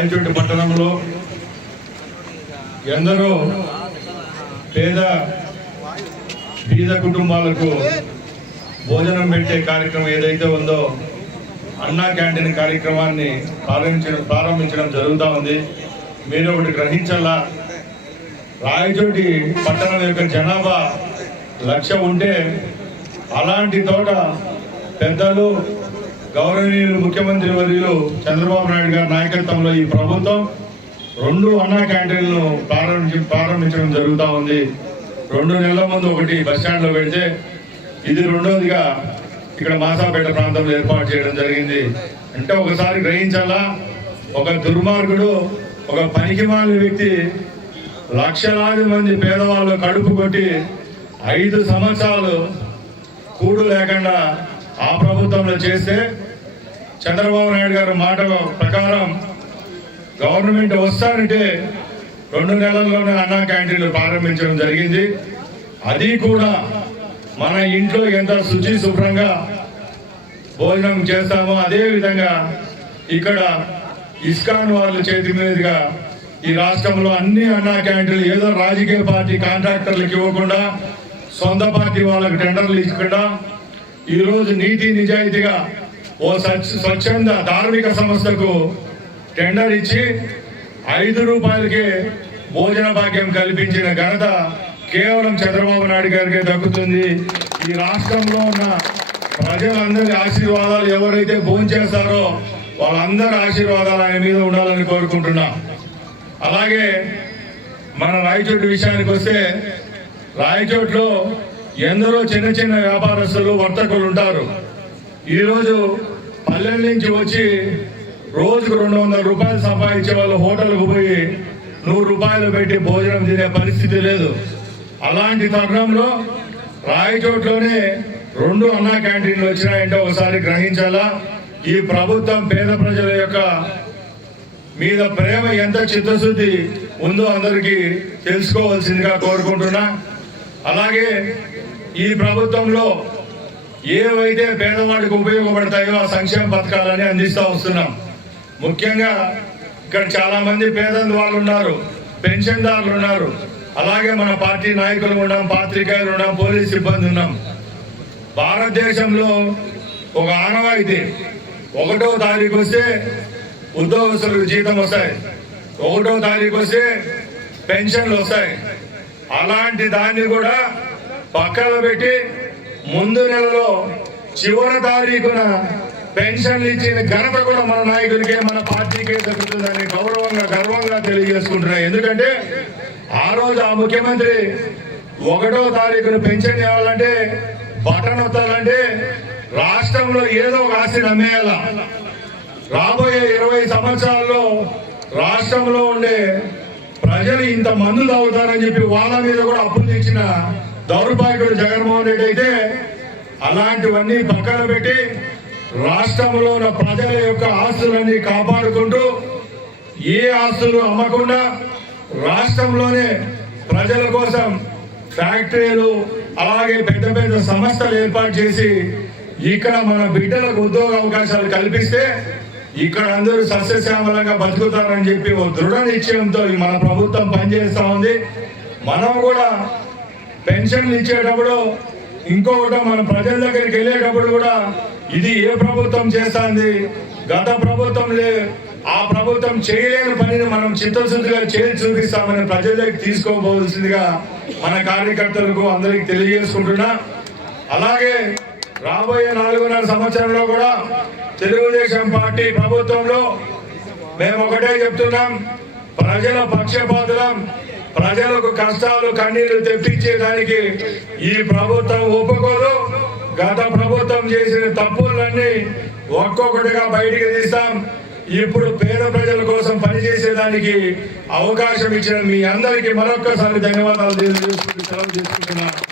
రాయచోటి పట్టణంలో ఎందరో పేద బీద కుటుంబాలకు భోజనం పెట్టే కార్యక్రమం ఏదైతే ఉందో అన్నా క్యాంటీన్ కార్యక్రమాన్ని ప్రారంభించడం ప్రారంభించడం జరుగుతూ ఉంది. మీరు ఒకటి గ్రహించాలా రాయచోటి పట్టణం యొక్క జనాభా లక్ష ఉంటే అలాంటి తోట పెద్దలు గౌరవనీయులు ముఖ్యమంత్రి వర్యులు చంద్రబాబు నాయుడు గారి నాయకత్వంలో ఈ ప్రభుత్వం రెండు అన్నా క్యాంటీన్లను ప్రారంభించి ప్రారంభించడం జరుగుతూ ఉంది. రెండు నెలల ముందు ఒకటి బస్ స్టాండ్లో పెడితే ఇది రెండోదిగా ఇక్కడ మాసాపేట ప్రాంతంలో ఏర్పాటు చేయడం జరిగింది. అంటే ఒకసారి గ్రహించాలా? ఒక దుర్మార్గుడు ఒక పనికిమాలిన వ్యక్తి లక్షలాది మంది పేదవాళ్ళు కడుపు కొట్టి ఐదు సంవత్సరాలు కూడు లేకుండా ఆ ప్రభుత్వంలో చేస్తే చంద్రబాబు నాయుడు గారి మాట ప్రకారం గవర్నమెంట్ వస్తానంటే రెండు నెలల్లోనే అన్నా క్యాంటీన్లు ప్రారంభించడం జరిగింది. అది కూడా మన ఇంట్లో ఎంత శుచి శుభ్రంగా భోజనం చేస్తామో అదే విధంగా ఇక్కడ ఇస్కాన్ వాళ్ళ చేతి మీదుగా ఈ రాష్ట్రంలో అన్ని అన్నా క్యాంటీన్లు ఏదో రాజకీయ పార్టీ కాంట్రాక్టర్లకు ఇవ్వకుండా సొంత పార్టీ వాళ్ళకి టెండర్లు ఇవ్వకుండా ఈరోజు నీతి నిజాయితీగా ఓ స్వచ్ఛంద ధార్మిక సంస్థకు టెండర్ ఇచ్చి ఐదు రూపాయలకే భోజన భాగ్యం కల్పించిన ఘనత కేవలం చంద్రబాబు నాయుడు గారికే దక్కుతుంది. ఈ రాష్ట్రంలో ఉన్న ప్రజలందరి ఆశీర్వాదాలు ఎవరైతే భోంచేస్తారో వాళ్ళందరి ఆశీర్వాదాలు ఆయన మీద ఉండాలని కోరుకుంటున్నా. అలాగే మన రాయచోటు విషయానికి వస్తే రాయచోట్లో ఎందరో చిన్న చిన్న వ్యాపారస్తులు వర్తకులు ఉంటారు. ఈరోజు పల్లెల నుంచి వచ్చి రోజుకు రెండు వందల రూపాయలు సంపాదించే వాళ్ళు హోటల్కు పోయి నూరు రూపాయలు పెట్టి భోజనం తినే పరిస్థితి లేదు. అలాంటి తరుణంలో రాయచోట్లోనే రెండు అన్నా క్యాంటీన్లు వచ్చినాయంటే ఒకసారి గ్రహించాలా? ఈ ప్రభుత్వం పేద ప్రజల యొక్క మీద ప్రేమ ఎంత చిత్తశుద్ధి ఉందో అందరికీ తెలుసుకోవాల్సిందిగా కోరుకుంటున్నా. అలాగే ఈ ప్రభుత్వంలో ఏవైతే పేదవాడికి ఉపయోగపడతాయో ఆ సంక్షేమ పథకాలని అందిస్తూ వస్తున్నాం. ముఖ్యంగా ఇక్కడ చాలా మంది పేద వాళ్ళు ఉన్నారు పెన్షన్దారులు ఉన్నారు. అలాగే మన పార్టీ నాయకులు ఉన్నాం పాత్రికేయులు ఉన్నాం పోలీస్ సిబ్బంది ఉన్నాం. భారతదేశంలో ఒక ఆనవాయితీ ఒకటో తారీఖు వస్తే ఉద్యోగస్తులకు జీతం వస్తాయి. ఒకటో తారీఖు వస్తే పెన్షన్లు వస్తాయి. అలాంటి దాన్ని కూడా పక్కన పెట్టి ముందు నెలలో చివరి తారీఖున పెన్షన్లు ఇచ్చిన ఘనత కూడా మన నాయకుడికే మన పార్టీకే దక్కుతుందని గౌరవంగా గర్వంగా తెలియజేసుకుంటున్నా. ఎందుకంటే ఆ రోజు ఆ ముఖ్యమంత్రి ఒకటో తారీఖున పెన్షన్ ఇవ్వాలంటే బటన్ వత్తాలంటే రాష్ట్రంలో ఏదో ఒక ఆస్తిని అమ్మేయాల రాబోయే ఇరవై సంవత్సరాల్లో రాష్ట్రంలో ఉండే ప్రజలు ఇంత మందు తాగుతారని చెప్పి వాళ్ళ మీద కూడా అప్పులు తెచ్చిన దౌర్భాగ్యుడు జగన్మోహన్ రెడ్డి అయితే అలాంటివన్నీ పక్కన పెట్టి రాష్ట్రంలో ఉన్న ప్రజల యొక్క ఆస్తులన్నీ కాపాడుకుంటూ ఏ ఆస్తులు అమ్మకుండా రాష్ట్రంలోనే ప్రజల కోసం ఫ్యాక్టరీలు అలాగే పెద్ద పెద్ద సంస్థలు ఏర్పాటు చేసి ఇక్కడ మన బిడ్డలకు ఉద్యోగ అవకాశాలు కల్పిస్తే ఇక్కడ అందరూ సస్యశ్యామలంగా బతుకుతారని చెప్పి ఓ దృఢ నిశ్చయంతో మన ప్రభుత్వం పనిచేస్తూ ఉంది. మనం కూడా పెన్షన్లు ఇచ్చేటప్పుడు ఇంకొకటి మన ప్రజల దగ్గరికి వెళ్ళేటప్పుడు కూడా ఇది ఏ ప్రభుత్వం చేస్తుంది? గత ప్రభుత్వం లే ఆ ప్రభుత్వం చేయలేని పనిని మనం చిత్తశుద్ధిగా చేసి చూపిస్తామని ప్రజల దగ్గరికి తీసుకోబోల్సిందిగా మన కార్యకర్తలకు అందరికి తెలియజేసుకుంటున్నా. అలాగే రాబోయే నాలుగున్నర సంవత్సరంలో కూడా తెలుగుదేశం పార్టీ ప్రభుత్వంలో మేము ఒకటే చెప్తున్నాం. ప్రజల పక్షపాతులం. ప్రజలకు కష్టాలు కన్నీళ్ళు తెప్పించేదానికి ఈ ప్రభుత్వం ఒప్పుకోదు. గత ప్రభుత్వం చేసిన తప్పులన్నీ ఒక్కొక్కటిగా బయటికి తీస్తాం. ఇప్పుడు పేద ప్రజల కోసం పనిచేసేదానికి అవకాశం ఇచ్చిన మీ అందరికీ మరొక్కసారి ధన్యవాదాలు తెలియజేసుకుంటూ సెలవు చేసుకుంటున్నాను.